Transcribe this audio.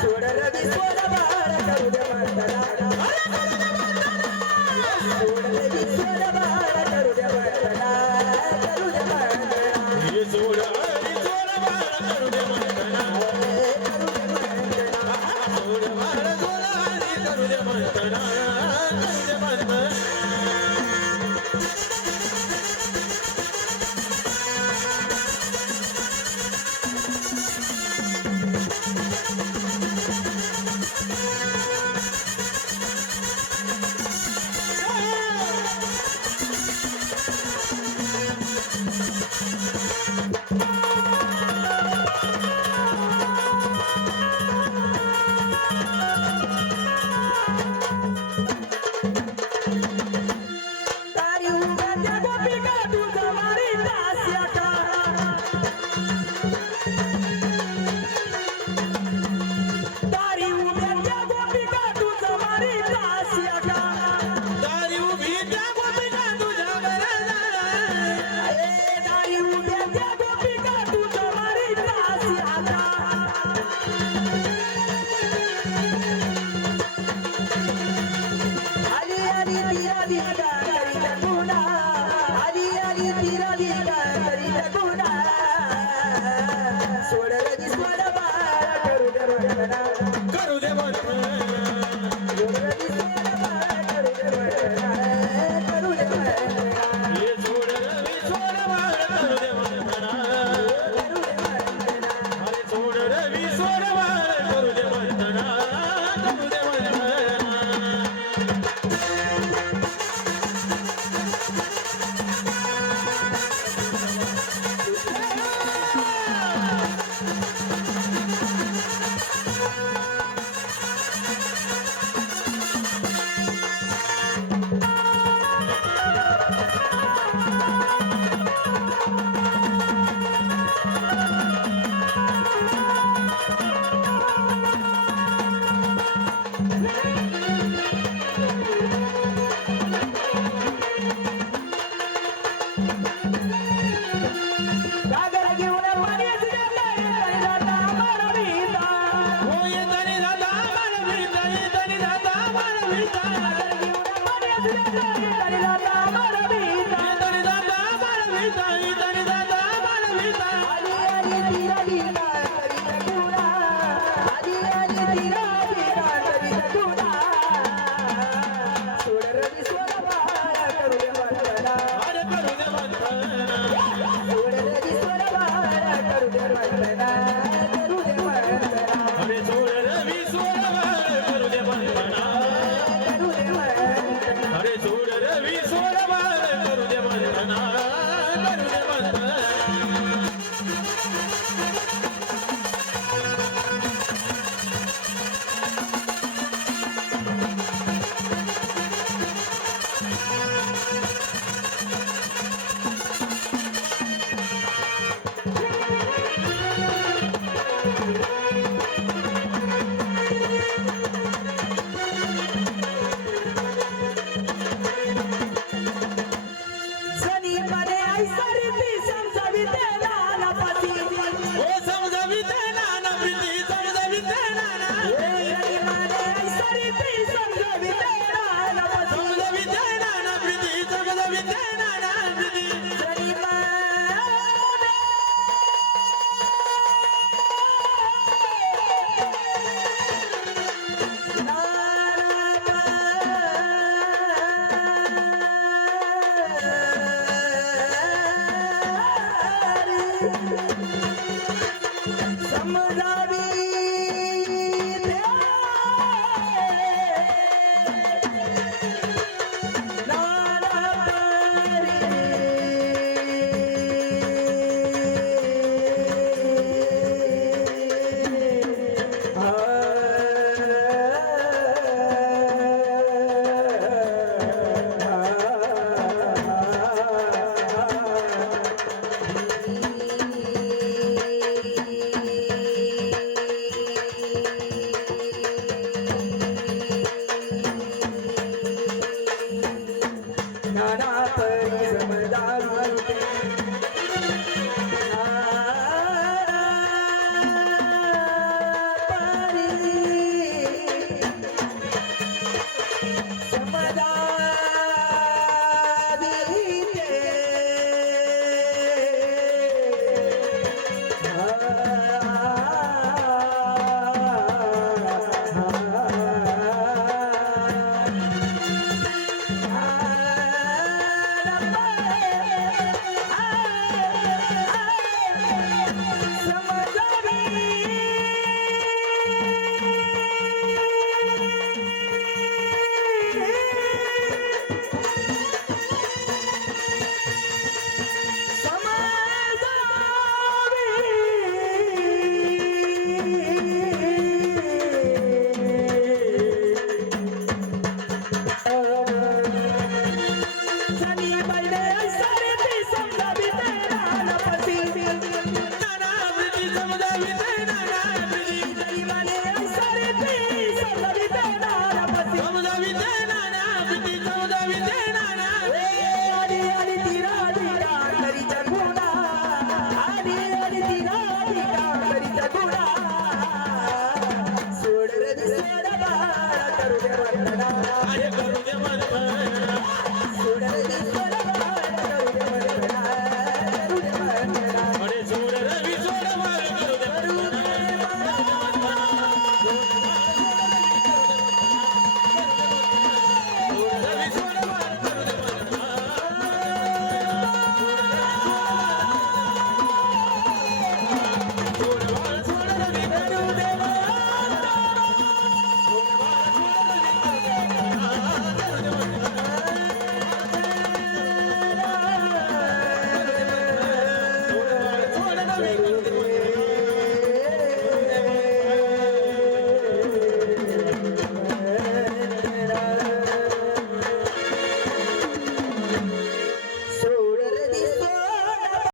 सोड रवी सोड बाळ करू दे वंदना सोड रवी सोड बाळ करू दे वंदना करू दे वंदना हे सोड रवी सोड बाळ करू दे वंदना सोड बाळ सोड हरी करू दे वंदना करू दे वंदना तारी उगाच्या गोपिका तुझं वारी दास्या का तारी उगाच्या गोपिका तुझं वारी दास्या का दारी उभी त्या गोपिका तुझ्या बरं अरे तारी उगाच्या गोपिका तुझं वारी दास्या का आली आली तिरा दिका करीत गुणा आली आली तिरा दिका करीत गुणा सोड रवी सोड बाळ करू दे वंदना करू दे वंदना सोड रवी सोड बाळ करू दे वंदना करू दे वंदना हे सोड रवी सोड बाळ करू दे वंदना करू दे वंदना अरे सोड रवी सोड बाळ करू दे वंदना करू दे वंदना सागर घेऊन पाण्यात गेले जाता मानवीता होय तरी दादा मला मिळता तरी दादा मला मिळता